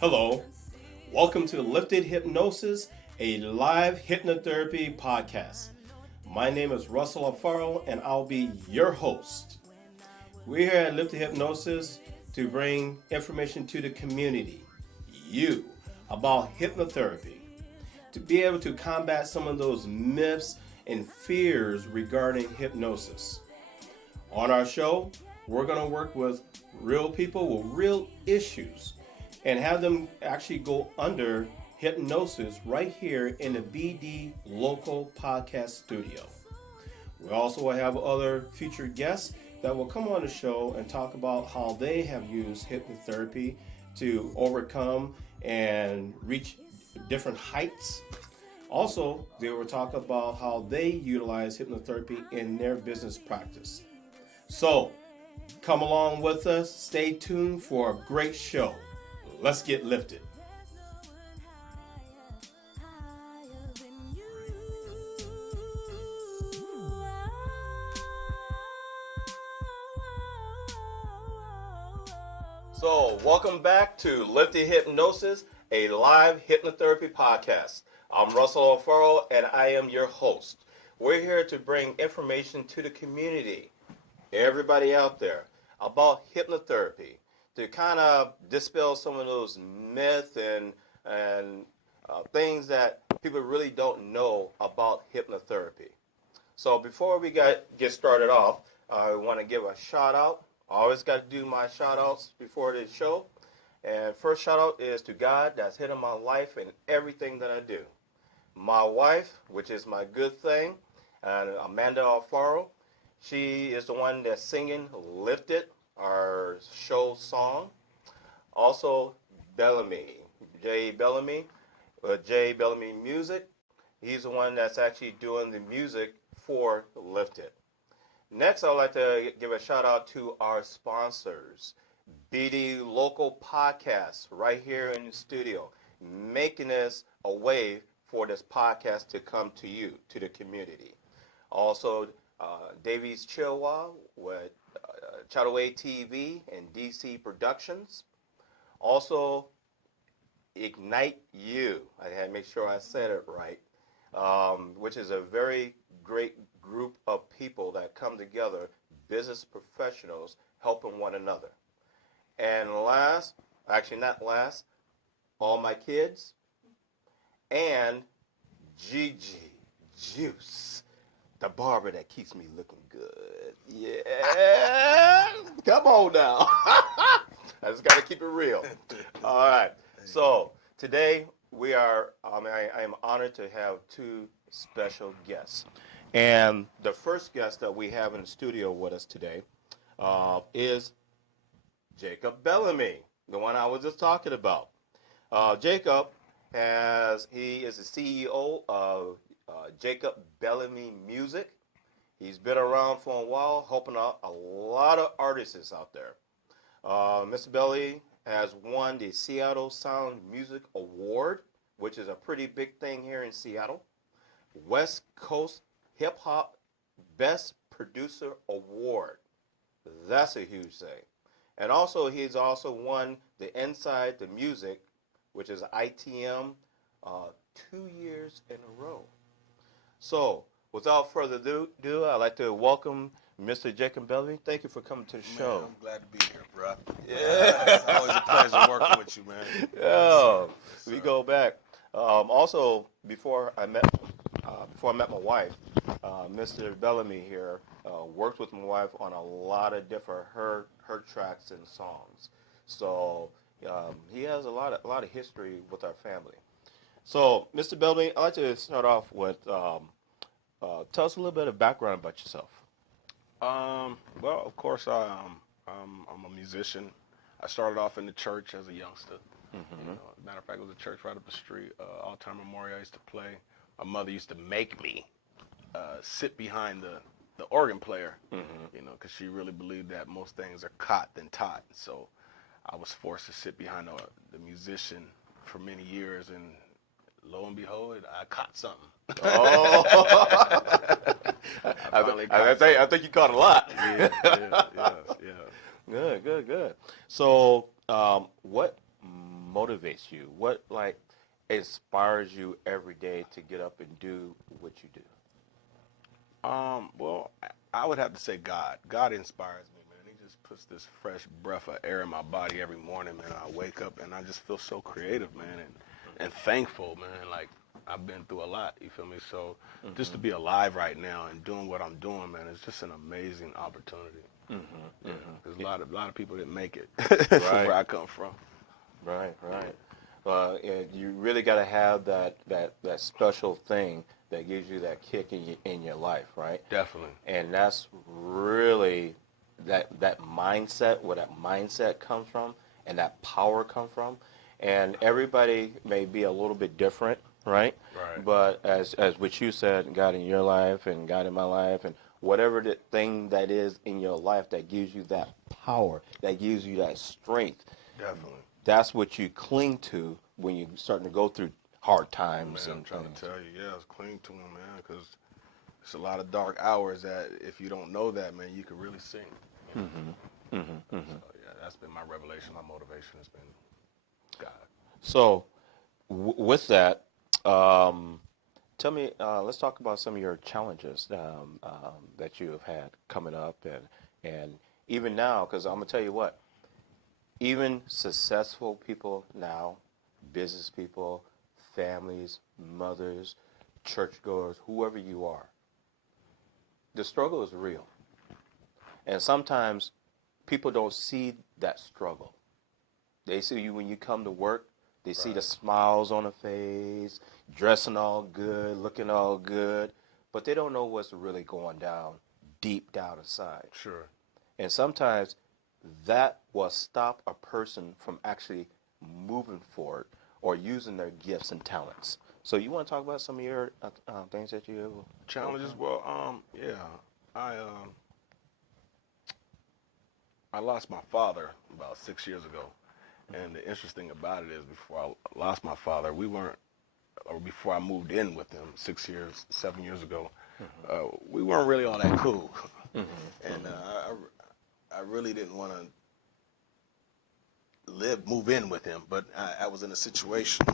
Hello, welcome to Lifted Hypnosis, a live hypnotherapy podcast. My name is Russell Alfaro, and I'll be your host. We're here at Lifted Hypnosis to bring information to the community, you, about hypnotherapy, to be able to combat some of those myths and fears regarding hypnosis. On our show, we're going to work with real people with real issues and have them actually go under hypnosis right here in the BD local podcast studio. We also will have other featured guests that will come on the show and talk about how they have used hypnotherapy to overcome and reach different heights. Also, they will talk about how they utilize hypnotherapy in their business practice. So, come along with us. Stay tuned for a great show. Let's get lifted. So, welcome back to Lifted Hypnosis, a live hypnotherapy podcast. I'm Russell Alfaro, and I am your host. We're here to bring information to the community, everybody out there, about hypnotherapy, to kind of dispel some of those myths and things that people really don't know about hypnotherapy. So before we get started off, I want to give a shout out. I always got to do my shout outs before the show. And first shout out is to God that's hitting my life and everything that I do. My wife, which is my good thing, and Amanda Alfaro, she is the one that's singing Lifted, our show song. Also, Bellamy, Bellamy Music. He's the one that's actually doing the music for Lifted. Next, I'd like to give a shout out to our sponsors, BD Local Podcasts, right here in the studio, making this a way for this podcast to come to you, to the community. Also, Davies Chilwa with Chataway TV and DC Productions. Also, Ignite You. I had to make sure I said it right, which is a very great group of people that come together, business professionals helping one another. And last, actually not last, all my kids and Gigi Juice, the barber that keeps me looking good. Yeah. Come on now. I just got to keep it real. All right. So today I am honored to have two special guests. And the first guest that we have in the studio with us today is Jacob Bellamy, the one I was just talking about. Jacob he is the CEO of Jacob Bellamy Music. He's been around for a while, helping out a lot of artists out there. Mr. Bellamy has won the Seattle Sound Music Award, which is a pretty big thing here in Seattle. West Coast Hip Hop Best Producer Award. That's a huge thing. And also, he's also won the Inside the Music, which is ITM, 2 years in a row. So, without further ado, I'd like to welcome Mr. Jacob Bellamy. Thank you for coming to the show. Man, I'm glad to be here, bro. Yeah. It's always a pleasure working with you, man. Yeah, we go back. Also, before I met my wife, Mr. Bellamy here worked with my wife on a lot of different her tracks and songs. So he has a lot of history with our family. So, Mr. Bellamy, I'd like to start off with tell us a little bit of background about yourself. Well, of course, I'm a musician. I started off in the church as a youngster. Mm-hmm. Matter of fact, it was a church right up the street, All-Time Memorial I used to play. My mother used to make me sit behind the organ player, because she really believed that most things are caught than taught. So I was forced to sit behind the musician for many years, and lo and behold, I caught something. Oh, I think you caught a lot. Yeah. Good. So, what motivated motivates you? What like inspires you every day to get up and do what you do? Well, I would have to say God. God inspires me, man. He just puts this fresh breath of air in my body every morning, man. I wake up and I just feel so creative, man, and thankful, man. Like, I've been through a lot, you feel me? So just to be alive right now and doing what I'm doing, man, it's just an amazing opportunity. There's a lot of people that make it from where I come from. Right, right. And you really got to have that special thing that gives you that kick in your life, right? Definitely. And that's really that mindset, where that mindset comes from, and that power comes from. And everybody may be a little bit different, right? Right. But as what you said, God in your life and God in my life, and whatever the thing that is in your life that gives you that power, that gives you that strength, Definitely. that's what you cling to when you're starting to go through hard times. Man, and I'm trying things. to tell you, yeah, it's cling to him, man, because it's a lot of dark hours that if you don't know that, man, you could really sing. You know? So, yeah, that's been my revelation, my motivation has been God. So, with that, tell me, let's talk about some of your challenges that you have had coming up, and even now, because I'm gonna tell you what, even successful people now, business people, families, mothers, churchgoers, whoever you are, the struggle is real, and sometimes people don't see that struggle. They see you when you come to work. They see the smiles on the face, dressing all good, looking all good, but they don't know what's really going down deep down inside. Sure. And sometimes that will stop a person from actually moving forward or using their gifts and talents. So you want to talk about some of your things that you Challenges? Well, yeah, I lost my father about 6 years ago. And the interesting about it is before I lost my father, before I moved in with him 7 years ago, we weren't really all that cool. And I really didn't want to move in with him, but I was in a situation.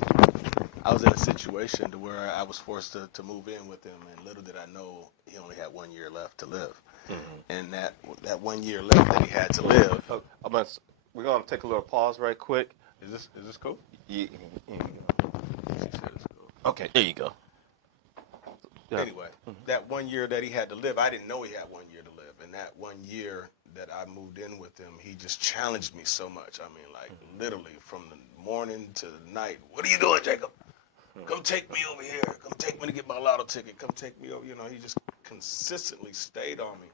I was in a situation to where I was forced to move in with him, and little did I know he only had 1 year left to live. And that 1 year left that he had to live. We're gonna take a little pause right quick. Is this cool? Yeah. Cool. Okay, there you go. Yeah. Anyway, that 1 year that he had to live, I didn't know he had 1 year to live. And that 1 year that I moved in with him, he just challenged me so much. I mean, like literally from the morning to the night. What are you doing, Jacob? Come take me over here. Come take me to get my lotto ticket. Come take me over. You know, he just consistently stayed on me.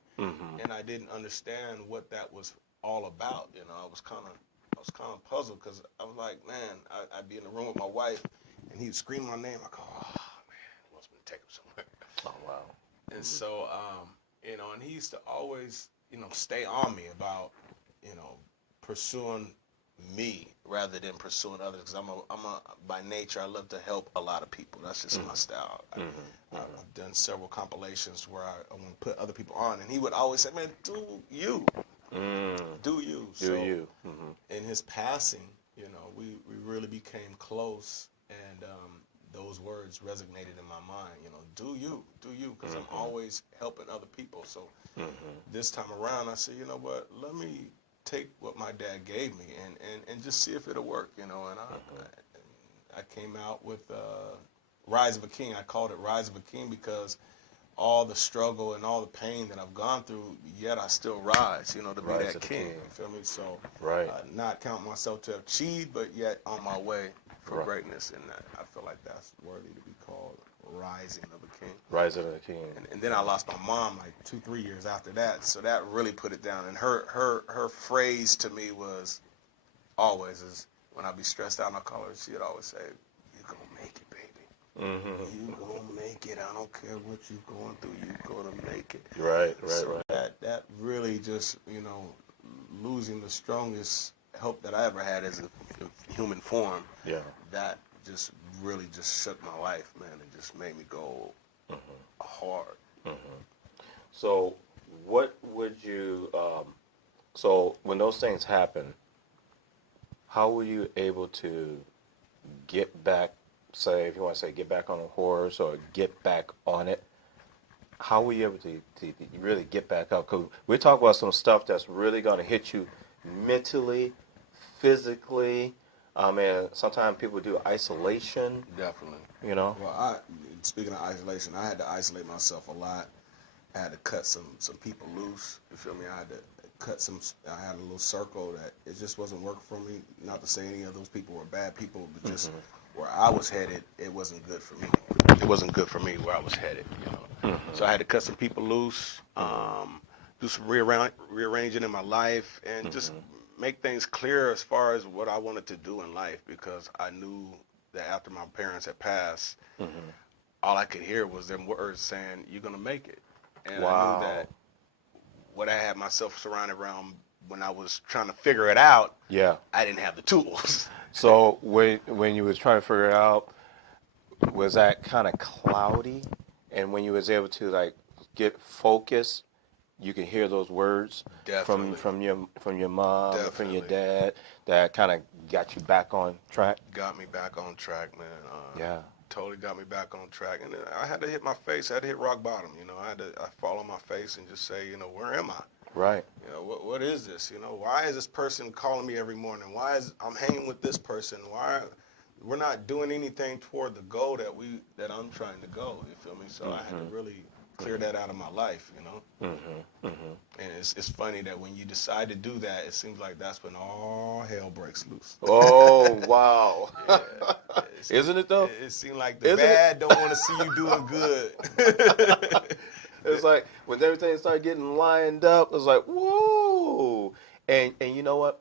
And I didn't understand what that was all about. You know, I was kind of puzzled because I was like, man, I'd be in the room with my wife and he'd scream my name. I go, oh, man, he wants me to take him somewhere. Oh, wow. And so, you know, and he used to always, you know, stay on me about, you know, pursuing me rather than pursuing others. Because by nature, I love to help a lot of people. That's just my style. I've done several compilations where I want to put other people on. And he would always say, man, do you. Do you. Do you. In his passing, you know, we really became close. And those words resonated in my mind, you know, do you, because I'm always helping other people. So this time around, I said, you know what, let me take what my dad gave me and just see if it'll work, you know. And I came out with Rise of a King. I called it Rise of a King because all the struggle and all the pain that I've gone through, yet I still rise, you know, to be that king. You feel me? So not count myself to have achieved, but yet on my way for greatness. And I feel like that's worthy to be called Rising of a King. Rising of a King. And then I lost my mom like 2-3 years after that. So that really put it down. And her phrase to me was always, is when I be stressed out, I call her, she'd always say, "You gonna make it, baby. You gonna make it. I don't care what you're going through. You gonna make it." Right. That really just, you know, losing the strongest help that I ever had as a human form. Yeah. That just really just shook my life, man, and just made me go hard. So, what would you? So when those things happen, how were you able to get back, say, if you want to say get back on a horse or get back on it, how were you able to really get back up? Because we talk about some stuff that's really going to hit you mentally, physically. I mean, sometimes people do isolation, Definitely. you know. Well, speaking of isolation, I had to isolate myself a lot. I had to cut some people loose. You feel me? I had to I had a little circle that it just wasn't working for me. Not to say any of those people were bad people, but just where I was headed, it wasn't good for me. It wasn't good for me where I was headed, you know. So I had to cut some people loose, do some rearranging in my life, and just make things clear as far as what I wanted to do in life, because I knew that after my parents had passed, all I could hear was them words saying, "You're gonna make it," and I knew that what I had myself surrounded around when I was trying to figure it out, I didn't have the tools. So when you was trying to figure it out, was that kind of cloudy? And when you was able to like get focused, you can hear those words from your mom, or from your dad, that kind of got you back on track. Got me back on track, man. Yeah. Totally got me back on track, and then I had to hit my face. I had to hit rock bottom. You know, I fall on my face and just say, you know, where am I? Right. You know, what is this? You know, why is this person calling me every morning? Why is I'm hanging with this person? Why we're not doing anything toward the goal that I'm trying to go? You feel me? So I had to really clear that out of my life. You know. And it's funny that when you decide to do that, it seems like that's when all hell breaks loose. Oh, wow. Yeah. Isn't it though? It seemed like the bad don't want to see you doing good. It's like when everything started getting lined up, it's like, whoa. And you know what?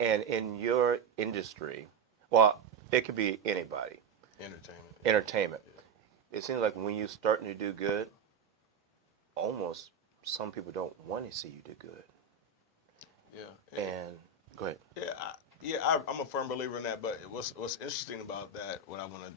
And in your industry, well, it could be anybody. Entertainment. It seems like when you're starting to do good, almost some people don't want to see you do good. Yeah. And go ahead. I'm a firm believer in that. But what's interesting about that, what I want to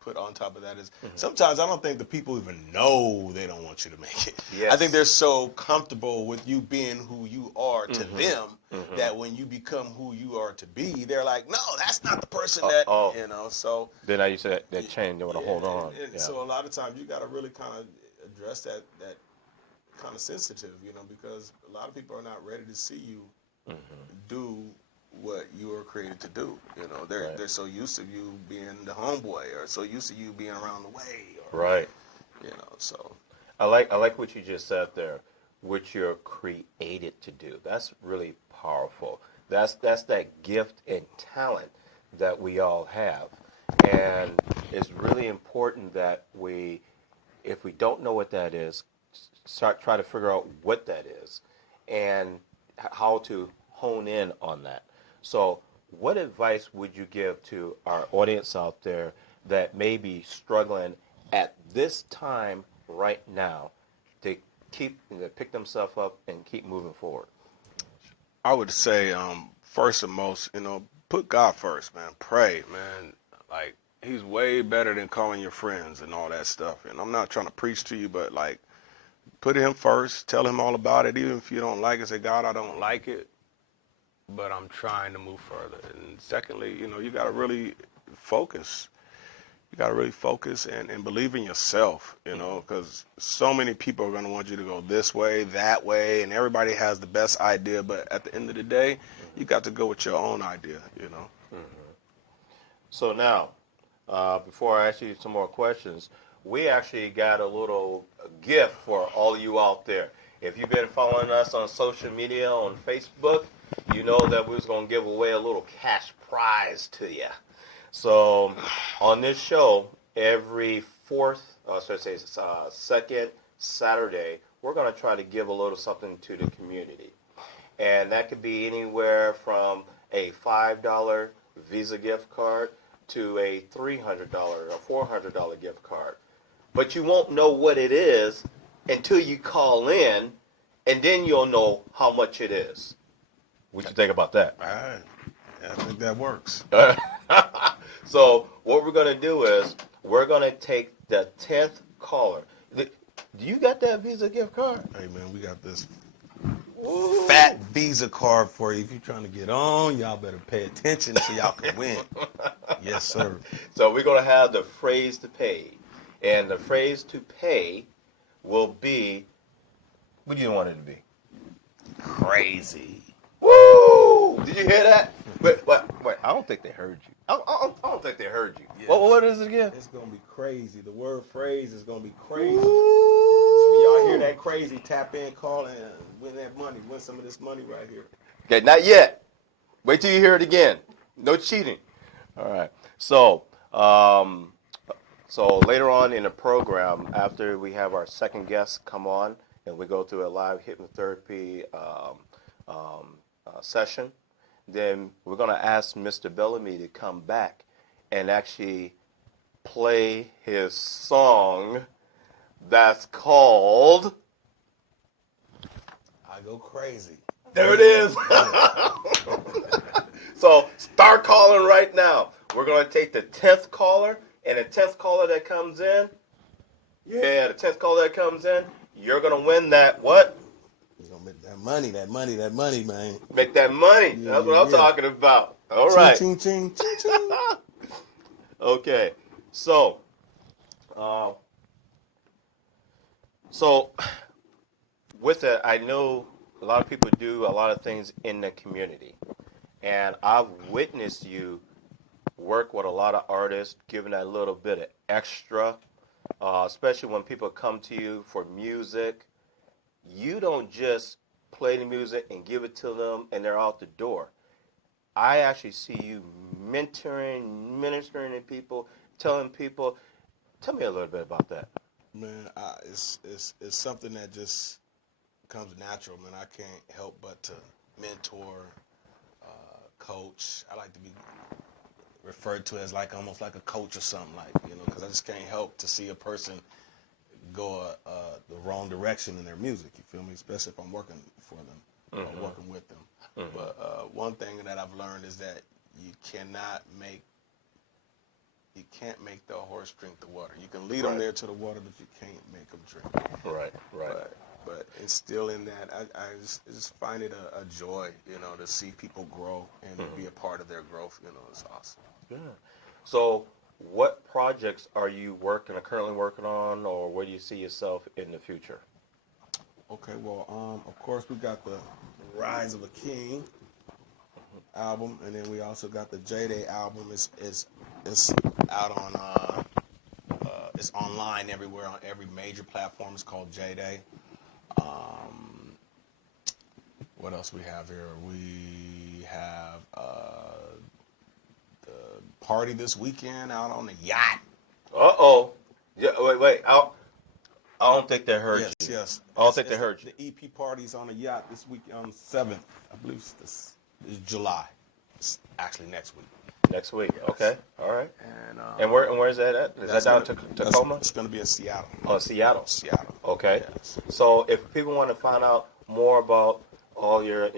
put on top of that is sometimes I don't think the people even know they don't want you to make it. Yes. I think they're so comfortable with you being who you are to them that when you become who you are to be, they're like, no, that's not the person that, you know, so. Then I used to that chain, they want to hold on. So a lot of times you got to really kind of address that kind of sensitive, you know, because a lot of people are not ready to see you do what you were created to do. You know, they're so used to you being the homeboy, or so used to you being around the way. Or, Right. You know, so. I like what you just said there, what you're created to do. That's really powerful. That's that gift and talent that we all have. And it's really important that if we don't know what that is, try to figure out what that is and how to hone in on that. So what advice would you give to our audience out there that may be struggling at this time right now to pick themselves up and keep moving forward? I would say, first and most, you know, put God first, man. Pray, man. Like, he's way better than calling your friends and all that stuff. And I'm not trying to preach to you, but, like, put him first. Tell him all about it. Even if you don't like it, say, God, I don't like it, but I'm trying to move further. And secondly, you know, you got to really focus. You got to really focus and believe in yourself, you know, because so many people are going to want you to go this way, that way, and everybody has the best idea. But at the end of the day, you got to go with your own idea, you know. So now, before I ask you some more questions, we actually got a little gift for all of you out there. If you've been following us on social media, on Facebook, you know that we was going to give away a little cash prize to you. So on this show, every second Saturday, we're going to try to give a little something to the community. And that could be anywhere from a $5 Visa gift card to a $300 or $400 gift card. But you won't know what it is until you call in, and then you'll know how much it is. What you think about that? I think that works. So what we're going to do is we're going to take the 10th caller. Do you got that Visa gift card? Hey, man, we got this fat Visa card for you. If you're trying to get on, y'all better pay attention so y'all can win. Yes, sir. So we're going to have the phrase to pay. And the phrase to pay will be, what do you want it to be? Crazy. Woo! Did you hear that? Wait, I don't think they heard you. I don't think they heard you. Yeah. What is it again? It's going to be crazy. The word phrase is going to be crazy. Woo! So when y'all hear that crazy, tap in, call, and win that money. Win some of this money right here. Okay, not yet. Wait till you hear it again. No cheating. All right. So, so later on in the program, after we have our second guest come on and we go through a live hypnotherapy session, then we're going to ask Mr. Bellamy to come back and actually play his song that's called... I go crazy. There it is. So start calling right now. We're going to take the 10th caller, and the 10th caller that comes in, the 10th caller that comes in, you're going to win that what? You're going to make that money, man. Make that money. Yeah, That's what I'm talking about. All right. Ching, ching, ching, ching. Okay. So, with it, I know a lot of people do a lot of things in the community. And I've witnessed you work with a lot of artists, giving that little bit of extra, especially when people come to you for music. You don't just play the music and give it to them and they're out the door. I actually see you mentoring, ministering to people, telling people. Tell me a little bit about that. Man, it's something that just comes natural, man. I can't help but to mentor, coach. I like to be referred to as like almost like a coach or something, like, you know, because I just can't help to see a person go the wrong direction in their music. You feel me? Especially if I'm working for them or working with them. But one thing that I've learned is that you can't make the horse drink the water. You can lead them there to the water, but you can't make them drink. Right. But instilling that, I just find it a joy, you know, to see people grow and to be a part of their growth. You know, it's awesome. Yeah. So, what projects are you currently working on, or where do you see yourself in the future? Okay, well, of course we got the Rise of a King album, and then we also got the C.Ht album. It's out on it's online everywhere on every major platform. It's called C.Ht. What else we have here? We have the party this weekend out on the yacht. Uh-oh. Yeah, wait. I don't think they heard you. Yes. I don't think they heard you. The EP party's on the yacht this week on the 7th. I believe it's July. It's actually next week. Next week. Yes. Okay. All right. And where is that at? Is that down to Tacoma? It's going to be in Seattle. Oh, Seattle. Seattle. Okay. Yes. So if people want to find out more about all your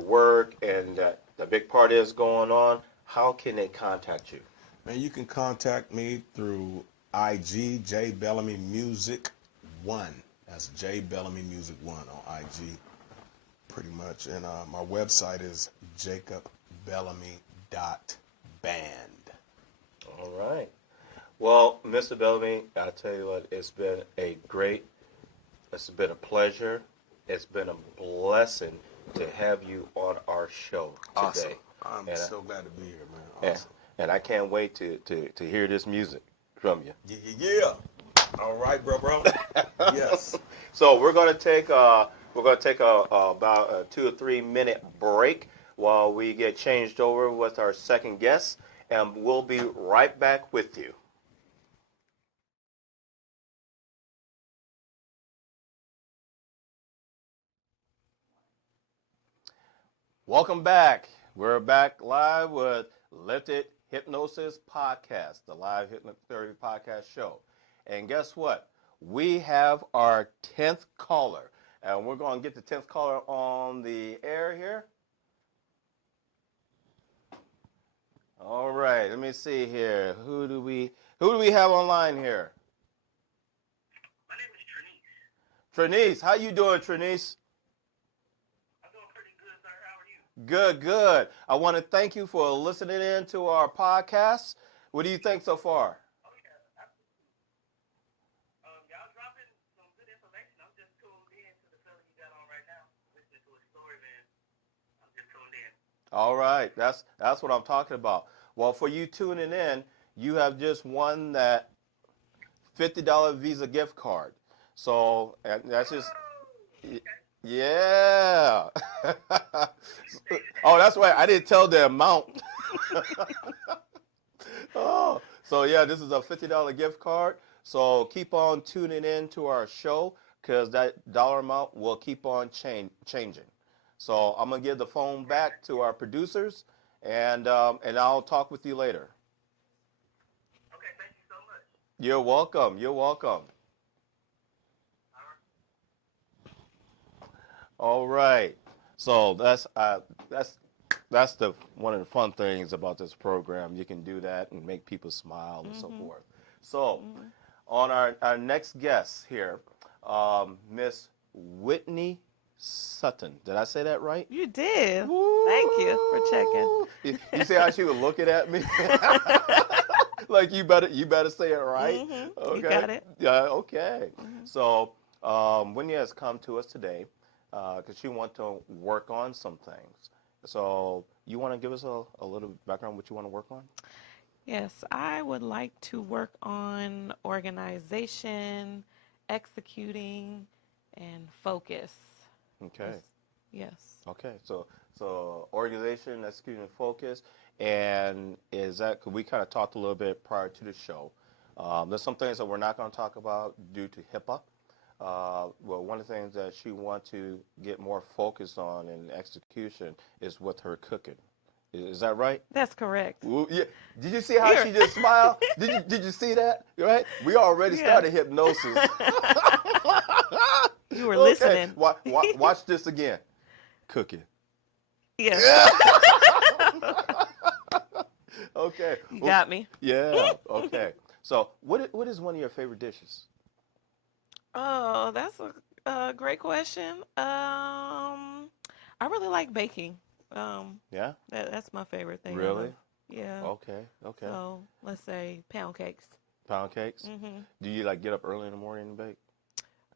work and the big party that's going on, how can they contact you? Man, you can contact me through IG, J Bellamy Music 1. That's J Bellamy Music 1 on IG, pretty much. And my website is jacobbellamy.band. All right. Well, Mr. Bellamy, I tell you what, it's been a pleasure. It's been a blessing to have you on our show today. Awesome. I'm so glad to be here, man. Awesome. And I can't wait to hear this music from you. Yeah. All right, bro. Yes. So we're gonna take about a 2 or 3 minute break while we get changed over with our second guest, and we'll be right back with you. Welcome back. We're back live with Lifted Hypnosis Podcast, the live hypnotherapy podcast show. And guess what? We have our 10th caller, and we're going to get the 10th caller on the air here. All right, let me see here. Who do we have online here? My name is Trinice. Trinice, how you doing, Trinice? Good, good. I want to thank you for listening in to our podcast. What do you think so far? Oh yeah, absolutely. Y'all dropping some good information. I'm just tuned in to the feeling you got on right now. Listening to a story, man. I'm just tuned in. All right, that's what I'm talking about. Well, for you tuning in, you have just won that $50 Visa gift card. So and that's just Okay. yeah. Oh, that's right. I didn't tell the amount. Oh, so yeah, this is a $50 gift card. So keep on tuning in to our show because that dollar amount will keep on changing. So I'm gonna give the phone back to our producers, and I'll talk with you later. Okay, thank you so much. You're welcome. You're welcome. All right. So that's the one of the fun things about this program. You can do that and make people smile and so forth. So on our next guest here, Miss Whitney Sutton. Did I say that right? You did. Woo! Thank you for checking. You see how she was looking at me? Like you better say it right. Okay. You got it. Yeah. Okay. So Whitney has come to us today because she wants to work on some things. So you want to give us a little background what you want to work on? Yes, I would like to work on organization, executing, and focus. Okay. Yes. Okay. So organization, execution, and focus. And is that, cause we kind of talked a little bit prior to the show. There's some things that we're not going to talk about due to HIPAA. Well, one of the things that she wants to get more focused on in execution is with her cooking. Is that right? That's correct. Ooh, yeah. Did you see how Here. she just smiled? Did you see that? Right? We already Yeah. started hypnosis. You were Okay. listening. Watch this again. Cooking. Yes. Okay. You got me. Yeah. Okay. So, what is one of your favorite dishes? Oh, that's a great question. I really like baking. Yeah. That's my favorite thing. Really? Yeah. Okay. Okay. So let's say pound cakes. Pound cakes. Mm-hmm. Do you like get up early in the morning and bake?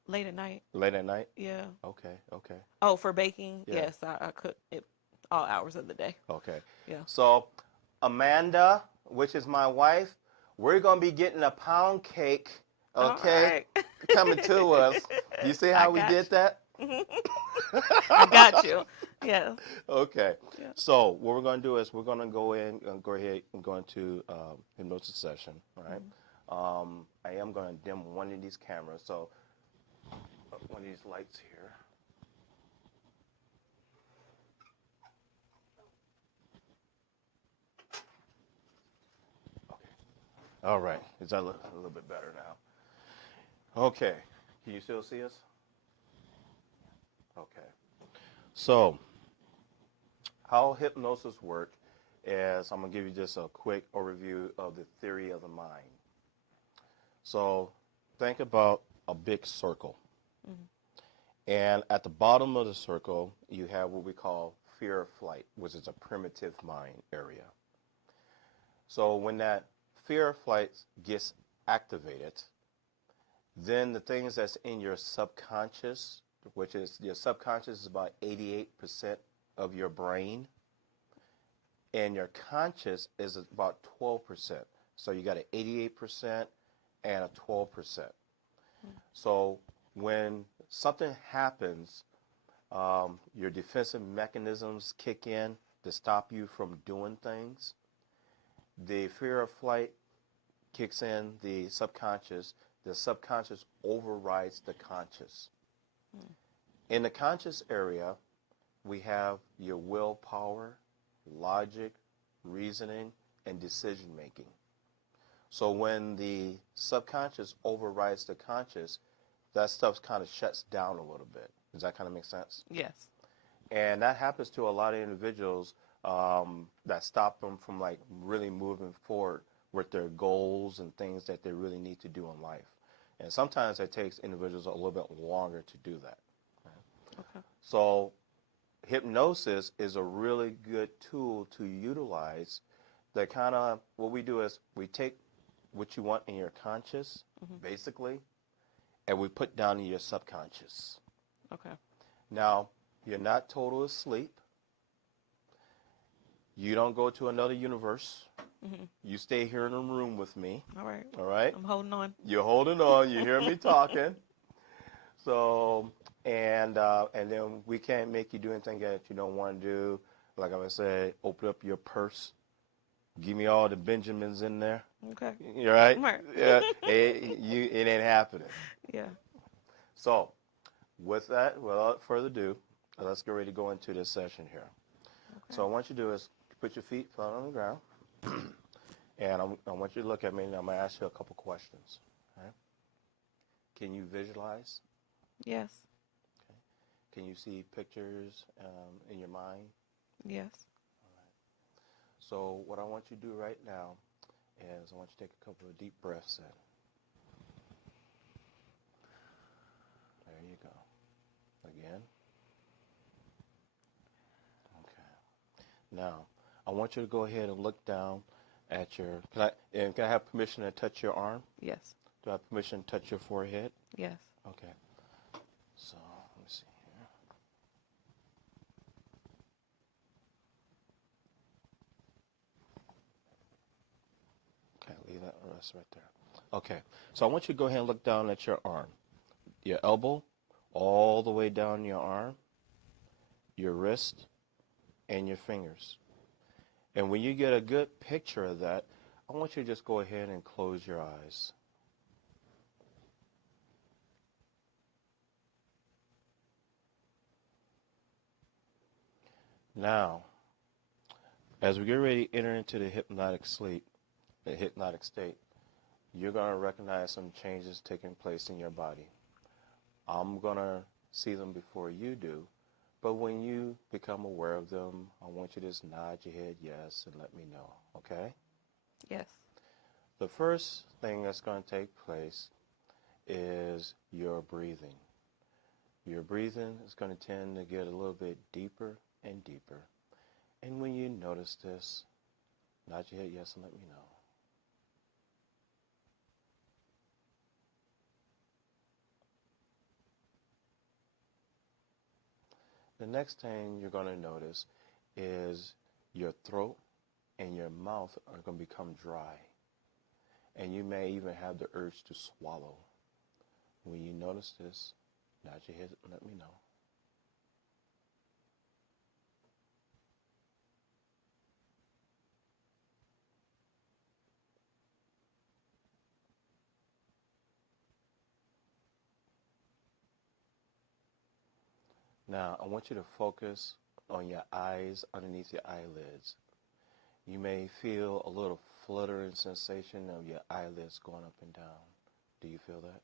Late at night. Late at night? Yeah. Okay. Okay. Oh, for baking? Yeah. Yes, I cook it all hours of the day. Okay. Yeah. So, Amanda, which is my wife, we're gonna be getting a pound cake. Okay. All right. Coming to us. You see how we did that? I got you. Yeah. Okay. Yeah. So what we're going to do is we're going to go ahead and go into hypnosis session. All right. I am going to dim one of these cameras. So one of these lights here. Okay. All right. Is that a little bit better now? Okay. Can you still see us? Okay. So how hypnosis works is I'm going to give you just a quick overview of the theory of the mind. So think about a big circle. And at the bottom of the circle, you have what we call fear of flight, which is a primitive mind area. So when that fear of flight gets activated, then the things that's in your subconscious, which is your subconscious is about 88% of your brain, and your conscious is about 12%. So you got an 88% and a 12%. So when something happens, your defensive mechanisms kick in to stop you from doing things. The fear of flight kicks in the subconscious. The subconscious overrides the conscious. In the conscious area, we have your willpower, logic, reasoning, and decision making. So when the subconscious overrides the conscious, that stuff kind of shuts down a little bit. Does that kind of make sense? Yes. And that happens to a lot of individuals that stop them from like really moving forward with their goals and things that they really need to do in life. And sometimes it takes individuals a little bit longer to do that. Okay. So hypnosis is a really good tool to utilize. That kind of, what we do is we take what you want in your conscious, basically, and we put down in your subconscious. Okay. Now, you're not total asleep. You don't go to another universe. You stay here in the room with me. All right. All right? I'm holding on. You're holding on. You hear me talking. So, and then we can't make you do anything that you don't want to do. Like I said, open up your purse. Give me all the Benjamins in there. Okay. You right? Right. Yeah. It ain't happening. Yeah. So, with that, without further ado, let's get ready to go into this session here. Okay. So, what I want you to do is put your feet flat on the ground, and I want you to look at me, and I'm going to ask you a couple questions. Okay? Can you visualize? Yes. Okay. Can you see pictures in your mind? Yes. So what I want you to do right now is I want you to take a couple of deep breaths in. There you go. Again. Okay. Now, I want you to go ahead and look down at your, can I have permission to touch your arm? Yes. Do I have permission to touch your forehead? Yes. Okay. So, let me see here. Okay, leave that rest right there. Okay, so I want you to go ahead and look down at your arm. Your elbow, all the way down your arm, your wrist, and your fingers. And when you get a good picture of that, I want you to just go ahead and close your eyes. Now, as we get ready to enter into the hypnotic sleep, the hypnotic state, you're going to recognize some changes taking place in your body. I'm going to see them before you do, but when you become aware of them, I want you to just nod your head yes and let me know, okay? Yes. The first thing that's going to take place is your breathing. Your breathing is going to tend to get a little bit deeper and deeper. And when you notice this, nod your head yes and let me know. The next thing you're going to notice is your throat and your mouth are going to become dry. And you may even have the urge to swallow. When you notice this, nod your head and let me know. Now, I want you to focus on your eyes underneath your eyelids. You may feel a little fluttering sensation of your eyelids going up and down. Do you feel that?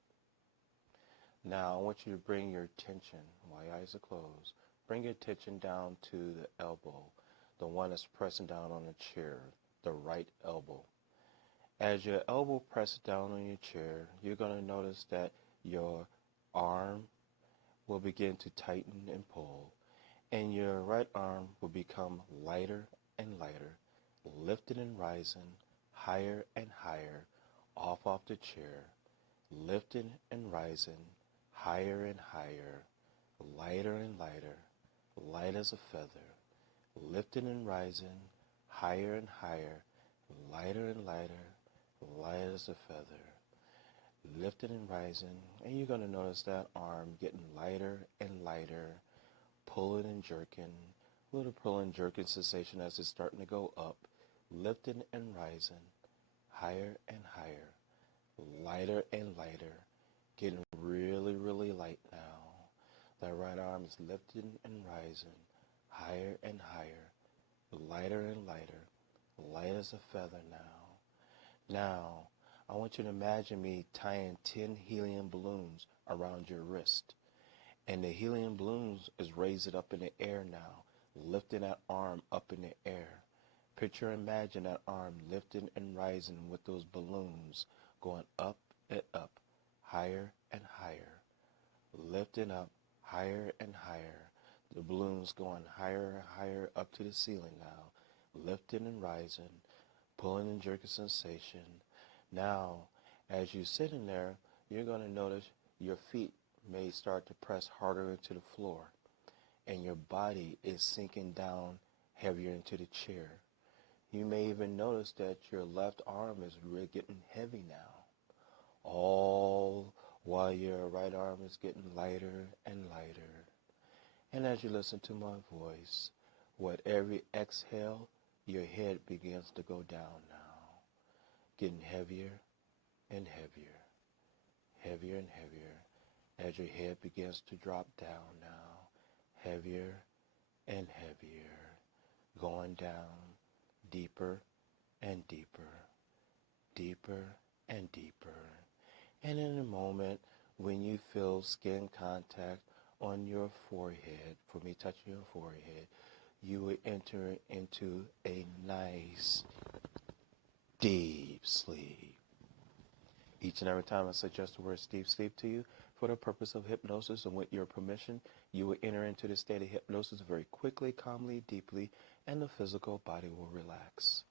Now, I want you to bring your attention, while your eyes are closed, bring your attention down to the elbow, the one that's pressing down on the chair, the right elbow. As your elbow presses down on your chair, you're going to notice that your arm will begin to tighten and pull, and your right arm will become lighter and lighter, lifting and rising, higher and higher, off the chair, lifting and rising, higher and higher, lighter and lighter, light as a feather, lifting and rising, higher and higher, lighter and lighter, light as a feather, lifting and rising, and you're going to notice that arm getting lighter and lighter, pulling and jerking, a little pulling and jerking sensation as it's starting to go up, lifting and rising, higher and higher, lighter and lighter, getting really, really light now. That right arm is lifting and rising, higher and higher, lighter and lighter, light as a feather now. Now, I want you to imagine me tying 10 helium balloons around your wrist. And the helium balloons is raised up in the air now, lifting that arm up in the air. Picture, imagine that arm lifting and rising with those balloons going up and up, higher and higher, lifting up, higher and higher. The balloon's going higher and higher up to the ceiling now, lifting and rising, pulling and jerking sensation. Now, as you're sitting there, you're going to notice your feet may start to press harder into the floor, and your body is sinking down heavier into the chair. You may even notice that your left arm is really getting heavy now, all while your right arm is getting lighter and lighter. And as you listen to my voice, with every exhale, your head begins to go down now, getting heavier and heavier, heavier and heavier, as your head begins to drop down now, heavier and heavier, going down deeper and deeper, deeper and deeper. And in a moment, when you feel skin contact on your forehead, for me touching your forehead, you will enter into a nice, deep sleep. Each and every time I suggest the word deep sleep to you, for the purpose of hypnosis and with your permission, you will enter into the state of hypnosis very quickly, calmly, deeply, and the physical body will relax.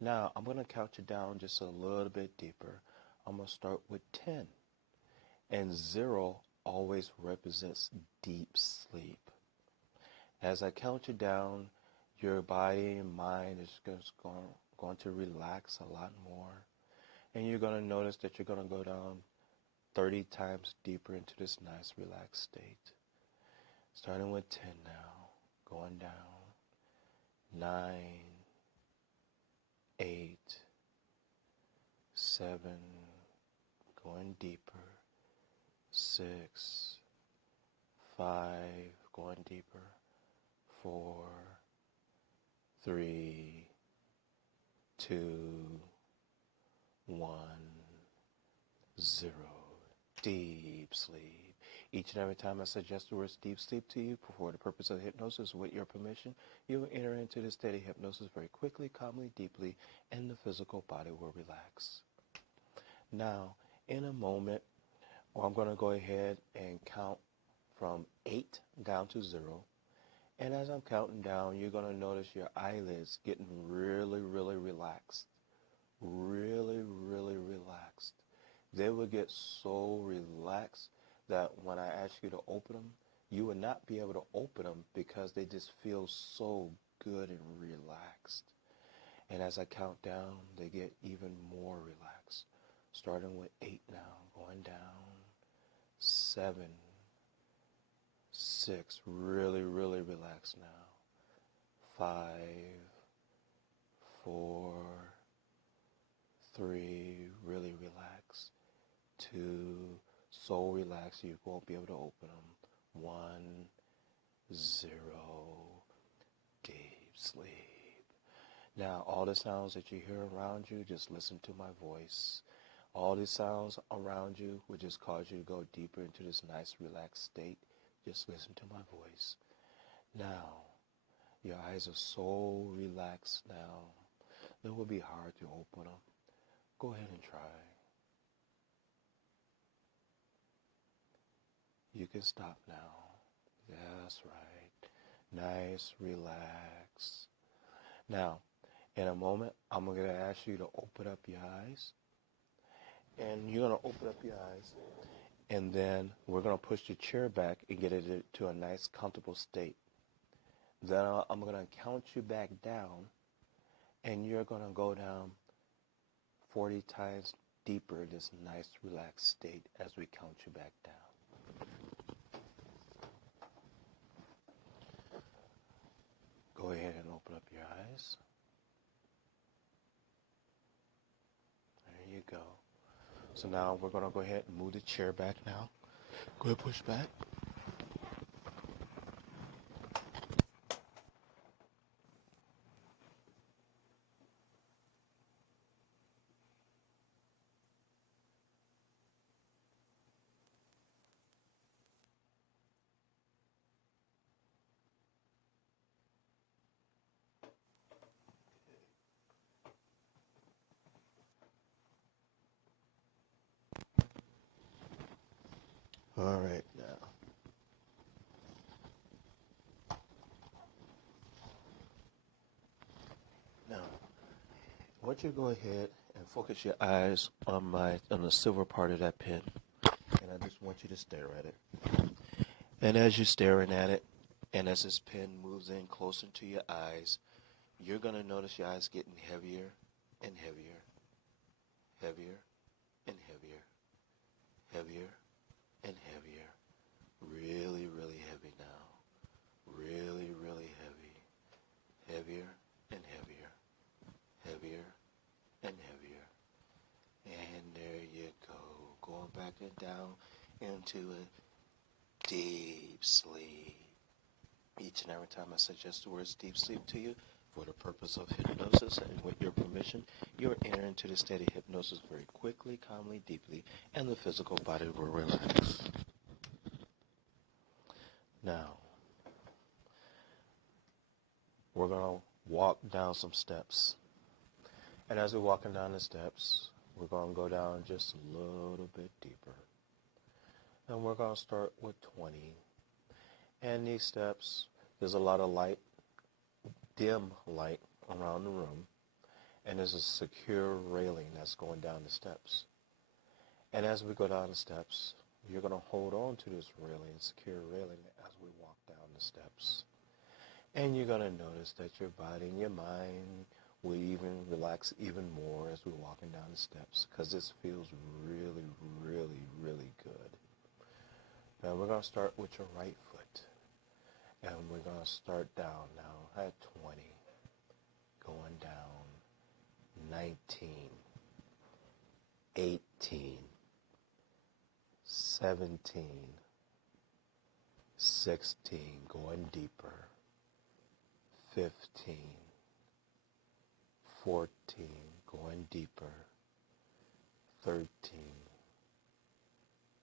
Now, I'm going to count you down just a little bit deeper. I'm going to start with 10. And 0 always represents deep sleep. As I count you down, your body and mind is just going to relax a lot more. And you're going to notice that you're going to go down 30 times deeper into this nice relaxed state. Starting with 10 now, going down. 9, 8, 7, going deeper. 6, 5, going deeper. 4, 3, 2, 1, 0. Deep sleep. Each and every time I suggest the word deep sleep to you for the purpose of hypnosis, with your permission, you will enter into this state of hypnosis very quickly, calmly, deeply, and the physical body will relax. Now, in a moment, I'm going to go ahead and count from 8 down to 0. And as I'm counting down, you're going to notice your eyelids getting really, really relaxed. Really, really relaxed. They will get so relaxed that when I ask you to open them, you will not be able to open them because they just feel so good and relaxed. And as I count down, they get even more relaxed. Starting with 8 now, going down. 7, 6, really, really relaxed now. 5, 4, 3, really relaxed. 2, so relaxed you won't be able to open them. 1, 0, deep sleep. Now, all the sounds that you hear around you, just listen to my voice. All the sounds around you will just cause you to go deeper into this nice, relaxed state. Just listen to my voice. Now, your eyes are so relaxed now. It will be hard to open them. Go ahead and try. You can stop now. That's right. Nice, relax. Now, in a moment, I'm going to ask you to open up your eyes. And you're going to open up your eyes. And then we're going to push the chair back and get it to a nice, comfortable state. Then I'm going to count you back down. And you're going to go down 40 times deeper in this nice, relaxed state as we count you back down. Go ahead and open up your eyes. There you go. So now we're going to go ahead and move the chair back now. Go ahead, push back. All right, now. want you to go ahead and focus your eyes on the silver part of that pen, and I just want you to stare at it. And as you're staring at it, and as this pen moves in closer to your eyes, you're going to notice your eyes getting heavier and heavier, heavier and heavier, heavier and heavier, really, really heavy now, really, really heavy, heavier and heavier, heavier and heavier. And there you go, going back and down into a deep sleep. Each and every time I suggest the words deep sleep to you, for the purpose of hypnosis and with your permission, you're entering into the state of hypnosis very quickly, calmly, deeply, and the physical body will relax. Now, we're going to walk down some steps. And as we're walking down the steps, we're going to go down just a little bit deeper. And we're going to start with 20. And these steps, there's a lot of light, dim light around the room, and there's a secure railing that's going down the steps. And as we go down the steps, you're going to hold on to this railing, secure railing, as we walk down the steps. And you're going to notice that your body and your mind will even relax even more as we're walking down the steps, because this feels really, really, really good. Now we're going to start with your right foot. And we're going to start down now at 20, going down 19, 18, 17, 16, going deeper, 15, 14, going deeper, 13,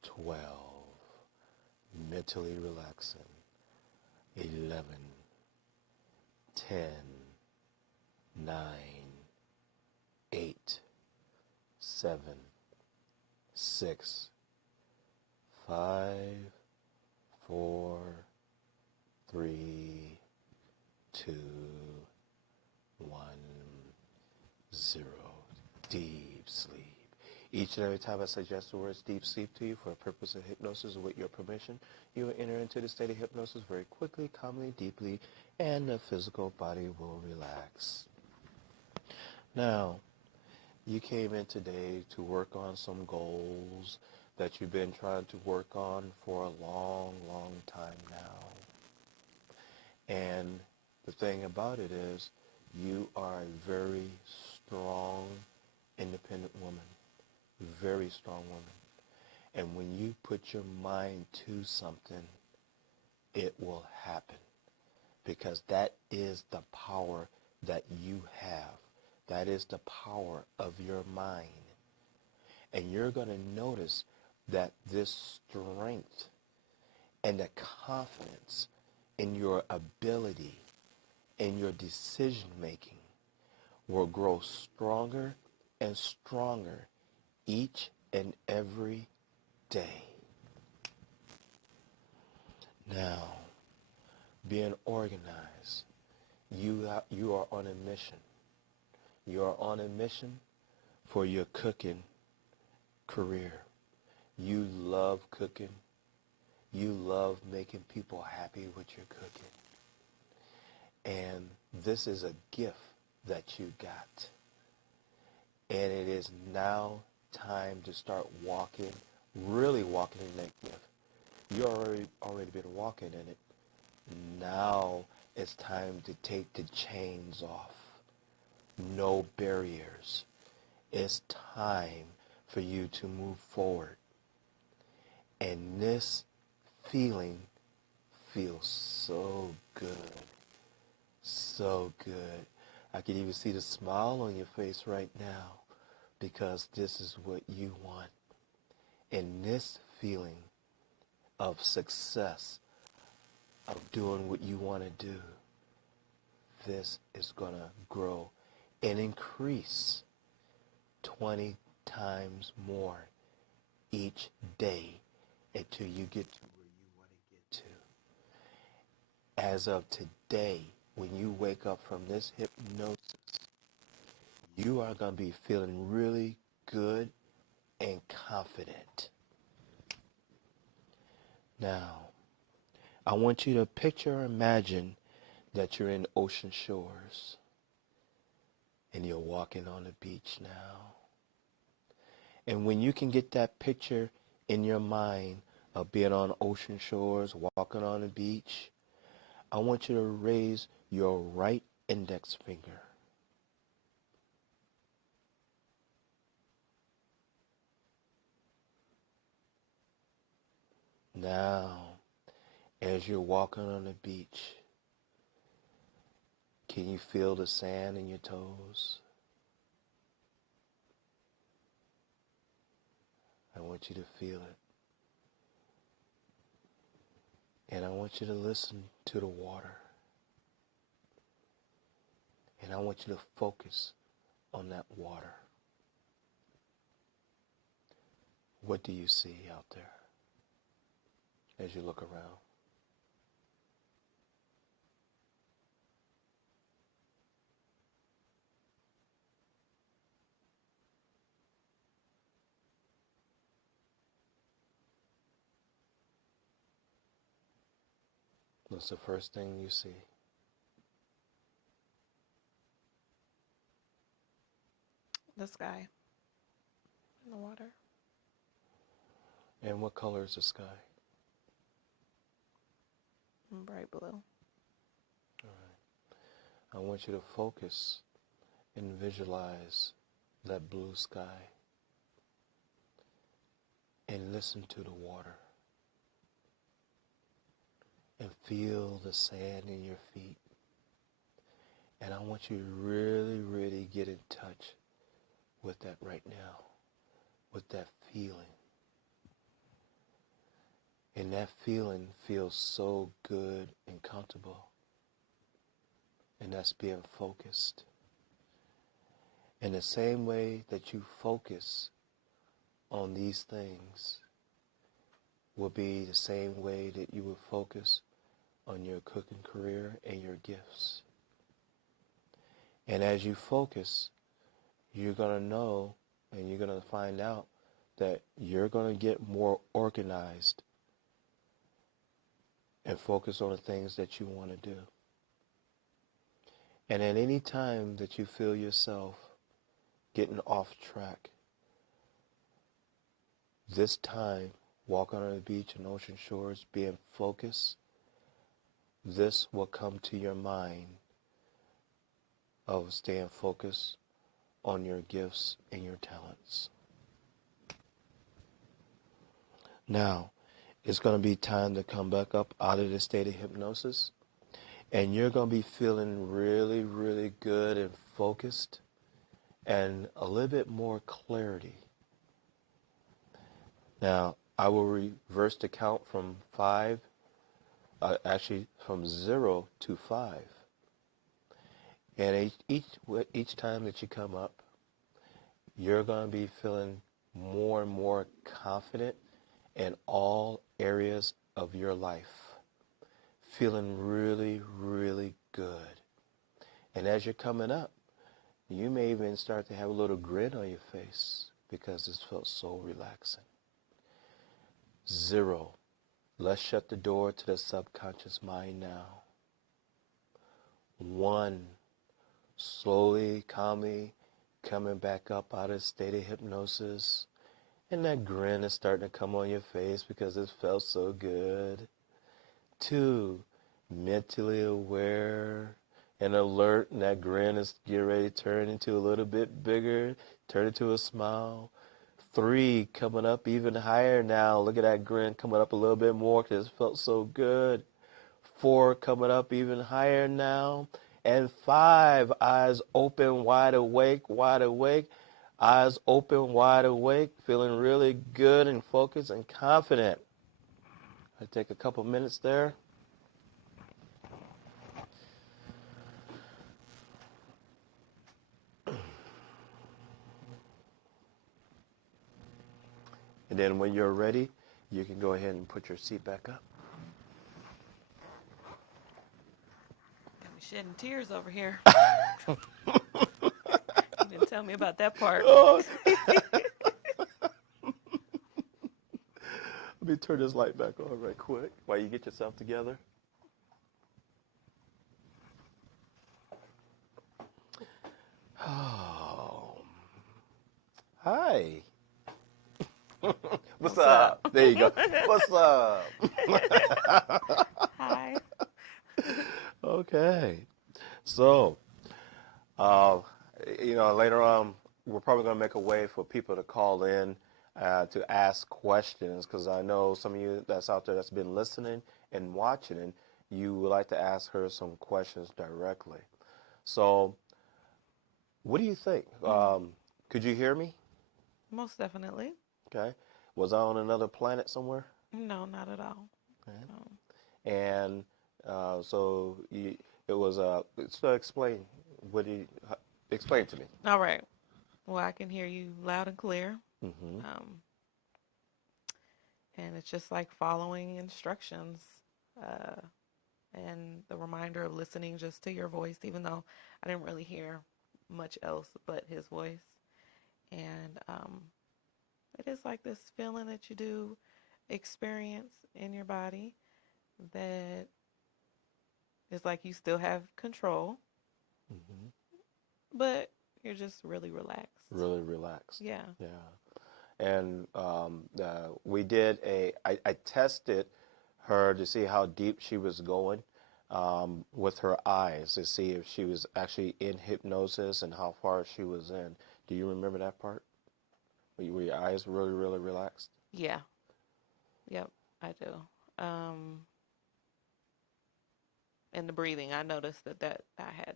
12, mentally relaxing, 11, 10, 9, 8, 7, 6, 5, 4, 3, 2, 1, 0. Deep sleep. Each and every time I suggest the words deep sleep to you for a purpose of hypnosis, with your permission, you will enter into the state of hypnosis very quickly, calmly, deeply, and the physical body will relax. Now, you came in today to work on some goals that you've been trying to work on for a long, long time now. And the thing about it is, you are a very strong, independent woman. Very strong woman. And when you put your mind to something, it will happen. Because that is the power that you have. That is the power of your mind. And you're going to notice that this strength and the confidence in your ability, in your decision making, will grow stronger and stronger each and every day. Now, being organized, you are on a mission. You are on a mission for your cooking career. You love cooking. You love making people happy with your cooking. And this is a gift that you got. And it is now time to start walking, really walking in that gift. You already been walking in it. Now it's time to take the chains off. No barriers. It's time for you to move forward. And this feeling feels so good. So good. I can even see the smile on your face right now, because this is what you want. And this feeling of success, of doing what you want to do, this is going to grow and increase 20 times more each day until you get to where you want to get to. As of today, when you wake up from this hypnosis, you are going to be feeling really good and confident. Now, I want you to picture or imagine that you're in ocean shores and you're walking on the beach now. And when you can get that picture in your mind of being on ocean shores, walking on the beach, I want you to raise your right index finger. Now, as you're walking on the beach, can you feel the sand in your toes? I want you to feel it. And I want you to listen to the water. And I want you to focus on that water. What do you see out there as you look around? What's the first thing you see? The sky. And the water. And what color is the sky? Bright blue. All right. I want you to focus and visualize that blue sky and listen to the water and feel the sand in your feet. And I want you to really, really get in touch with that right now, with that feeling. And that feeling feels so good and comfortable. And that's being focused. In the same way that you focus on these things will be the same way that you would focus on your cooking career and your gifts. And as you focus, you're going to know and you're going to find out that you're going to get more organized and focus on the things that you want to do. And at any time that you feel yourself getting off track, this time, walking on the beach and ocean shores, being focused, this will come to your mind of staying focused on your gifts and your talents. Now, it's going to be time to come back up out of the state of hypnosis, and you're going to be feeling really, really good and focused and a little bit more clarity. Now, I will reverse the count from from 0 to 5. And each time that you come up, you're going to be feeling more and more confident in all areas of your life. Feeling really, really good. And as you're coming up, you may even start to have a little grin on your face because this felt so relaxing. 0. Let's shut the door to the subconscious mind now. 1. Slowly, calmly coming back up out of the state of hypnosis. And that grin is starting to come on your face because it felt so good. 2. Mentally aware and alert, and that grin is getting ready to turn into a little bit bigger, turn into a smile. 3, coming up even higher now. Look at that grin coming up a little bit more because it felt so good. 4, coming up even higher now. And 5, eyes open, wide awake, eyes open, wide awake, feeling really good and focused and confident. I take a couple minutes there. And then when you're ready, you can go ahead and put your seat back up. Got me shedding tears over here. You done Tell me about that part. Oh. Let me turn this light back on right quick while you get yourself together. Oh. Hi. What's up? There you go. What's up? Hi. Okay. So, uh, later on, we're probably going to make a way for people to call in to ask questions, because I know some of you that's out there that's been listening and watching, and you would like to ask her some questions directly. So, what do you think? Could you hear me? Most definitely. Okay. Was I on another planet somewhere? No, not at all. Okay. No. And so it was so explain explain to me. All right. Well, I can hear you loud and clear. Mm-hmm. And it's just like following instructions and the reminder of listening just to your voice, even though I didn't really hear much else but his voice. And it is like this feeling that you do experience in your body that is like you still have control, Mm-hmm. but you're just really relaxed. Really relaxed. Yeah. Yeah. And we did I tested her to see how deep she was going with her eyes, to see if she was actually in hypnosis and how far she was in. Do you remember that part? Were your eyes really, really relaxed? Yeah. Yep, I do. And the breathing, I noticed that I had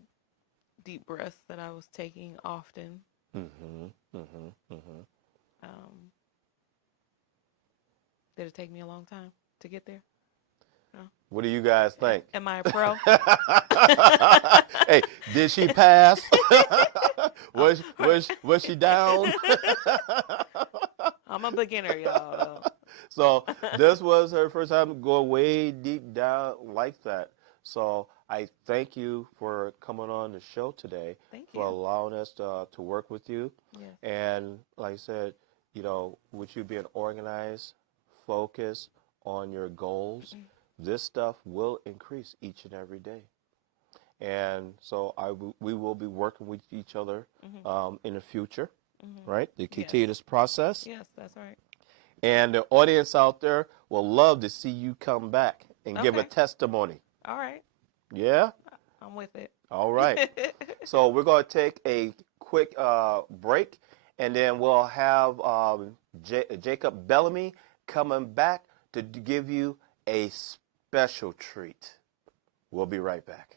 deep breaths that I was taking often. Mm-hmm. Mm-hmm. Mm-hmm. Did it take me a long time to get there? No. What do you guys think? Am I a pro? Hey, did she pass? was she down? I'm a beginner, y'all. So this was her first time going way deep down like that. So I thank you for coming on the show today, Thank for you. allowing us to work with you. Yes. And like I said, with you being organized, focused on your goals, this stuff will increase each and every day. And so we will be working with each other in the future, right? To continue this process. Yes, that's right. And the audience out there will love to see you come back and give a Okay. testimony. All right. Yeah? I'm with it. All right. So we're going to take a quick break, and then we'll have Jacob Bellamy coming back to give you a special treat. We'll be right back.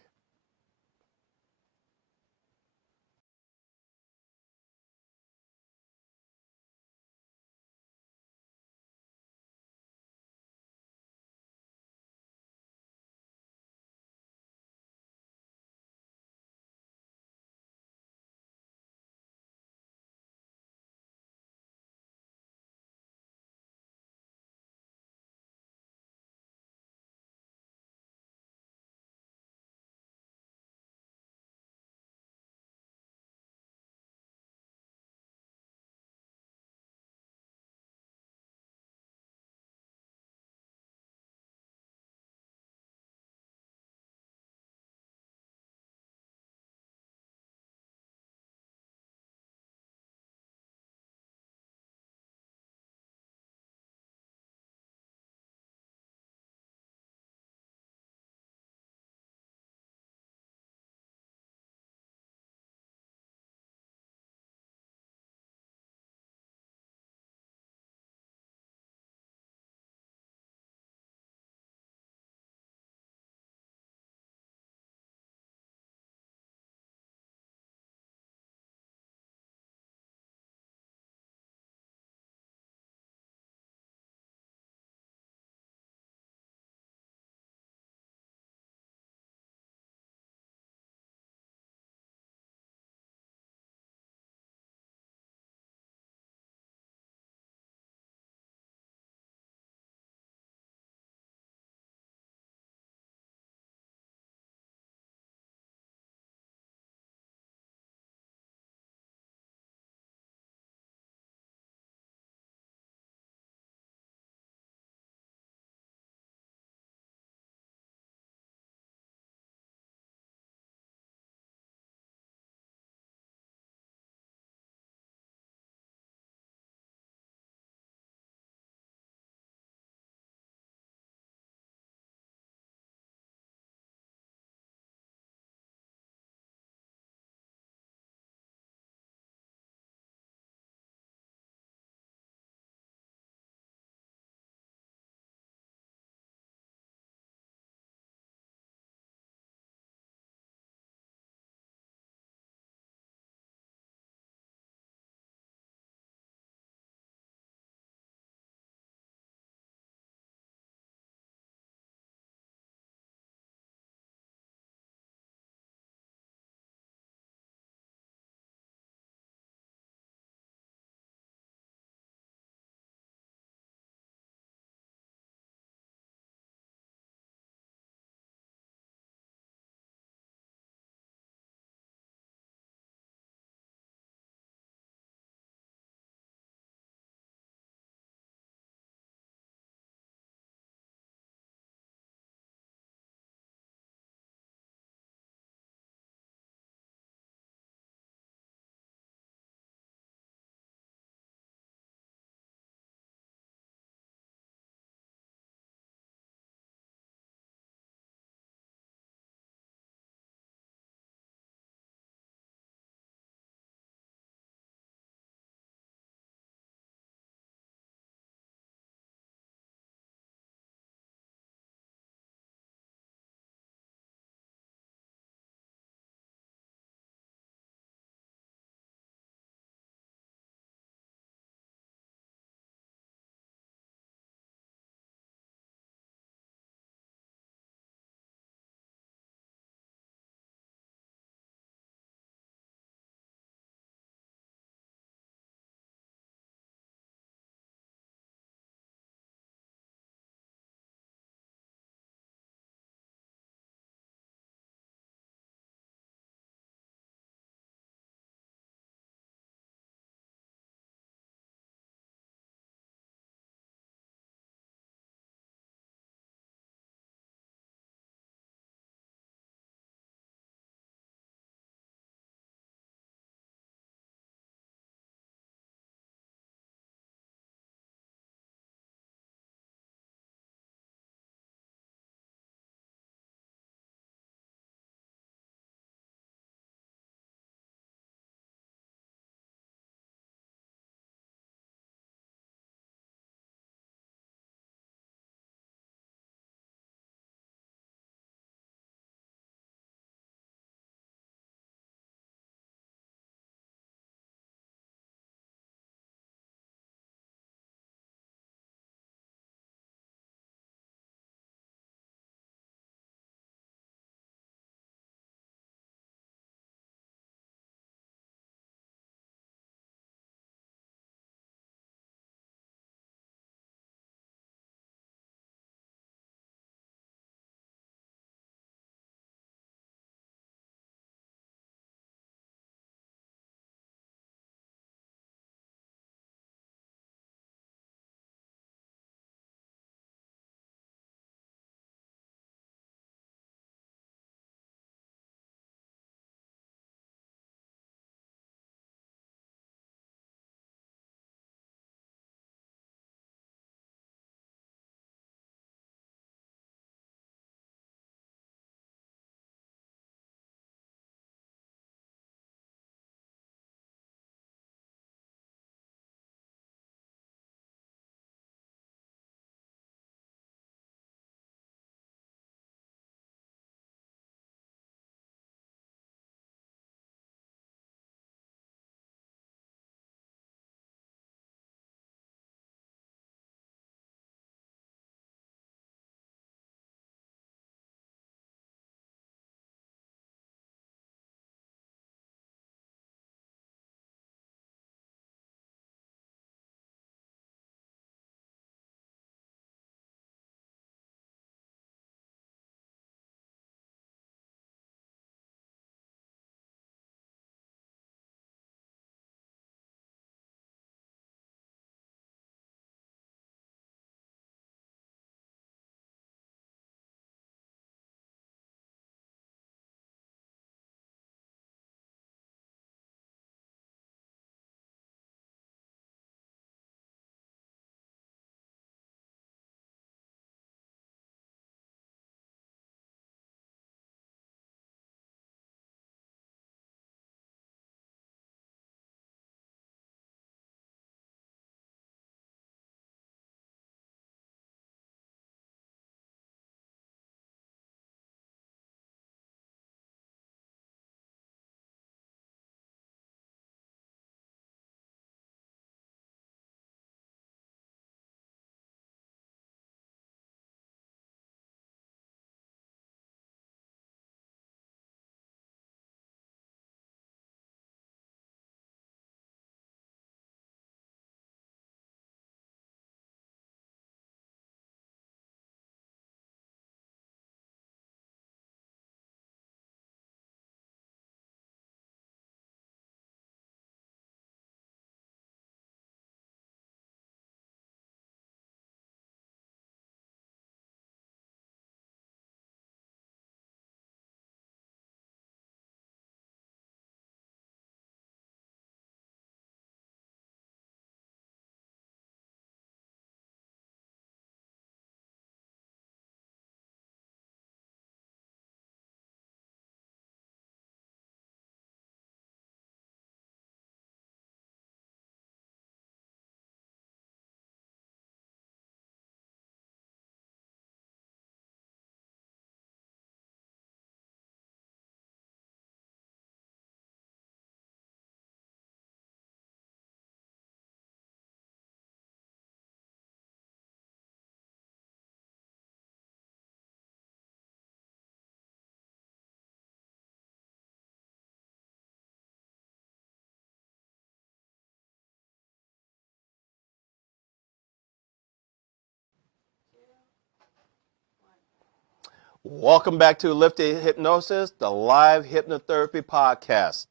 Welcome back to Lifted Hypnosis, the live hypnotherapy podcast.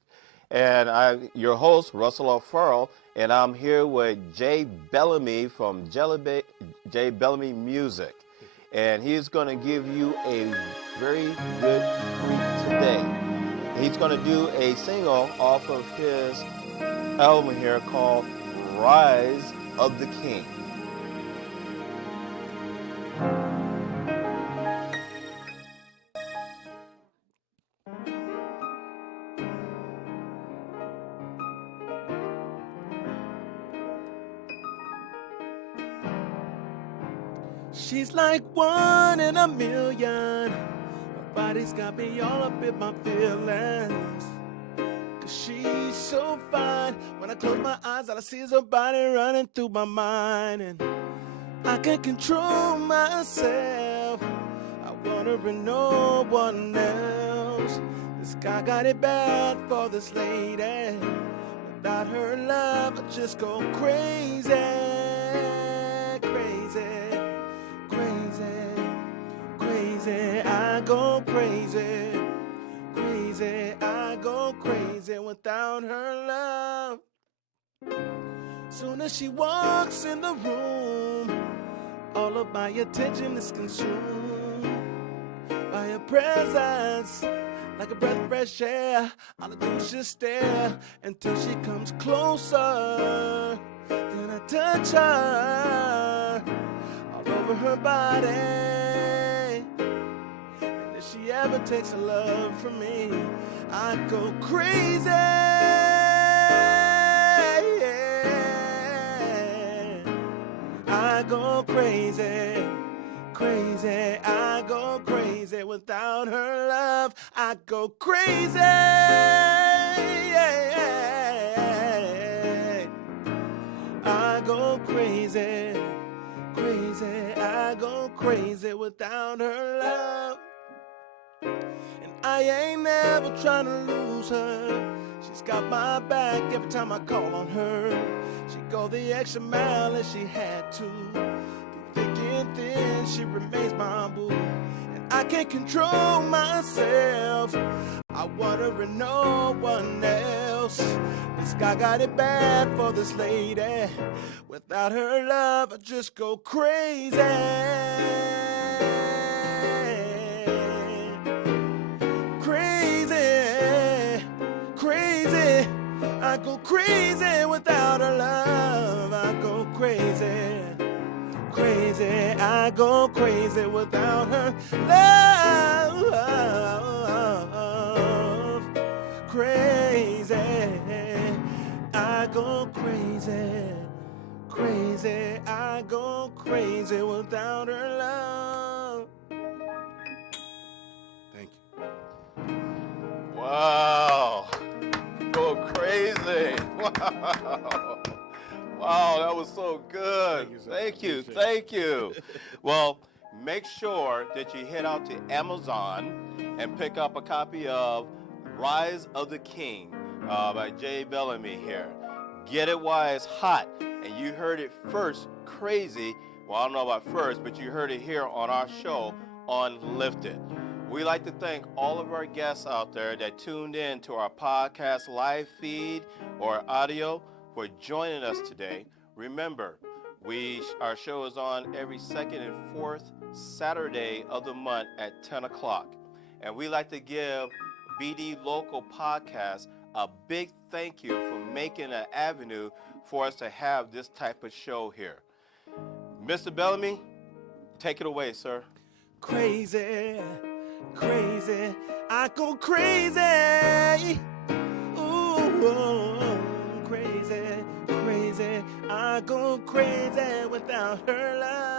And I'm your host, Russell Alfaro, and I'm here with Jay Bellamy from Jay Bellamy Music. And he's going to give you a very good treat today. He's going to do a single off of his album here called Rise of the King. She's like 1 in a million. Her body's got me all up in my feelings. 'Cause she's so fine. When I close my eyes, all I see is her body running through my mind. And I can't control myself. I want her and no one else. This guy got it bad for this lady. Without her love, I just go crazy. I go crazy, I go crazy without her love. Soon as she walks in the room, all of my attention is consumed by her presence, like a breath of fresh air. All I do is just stare until she comes closer. Then I touch her all over her body. If she ever takes a love from me, I go crazy. I go crazy, I go crazy without her love. I go crazy. I go crazy, I go crazy without her love. And I ain't never trying to lose her. She's got my back every time I call on her. She go the extra mile if she had to. Through thick and thin, she remains my boo. And I can't control myself. I want her and no one else. This guy got it bad for this lady. Without her love, I just go crazy. I go crazy without her love. I go crazy, I go crazy without her love. Crazy, I go crazy, I go crazy without her love. Thank you. Wow. Go crazy. Wow. Wow, that was so good. Thank you. Well, make sure that you head out to Amazon and pick up a copy of Rise of the King by Jay Bellamy here. Get it while it's hot. And you heard it first, crazy. Well, I don't know about first, but you heard it here on our show on Lifted. We'd like to thank all of our guests out there that tuned in to our podcast live feed or audio for joining us today. Remember, our show is on every second and fourth Saturday of the month at 10 o'clock. And we'd like to give BD Local Podcast a big thank you for making an avenue for us to have this type of show here. Mr. Bellamy, take it away, sir. Crazy, I go crazy. Ooh, crazy, I go crazy without her love.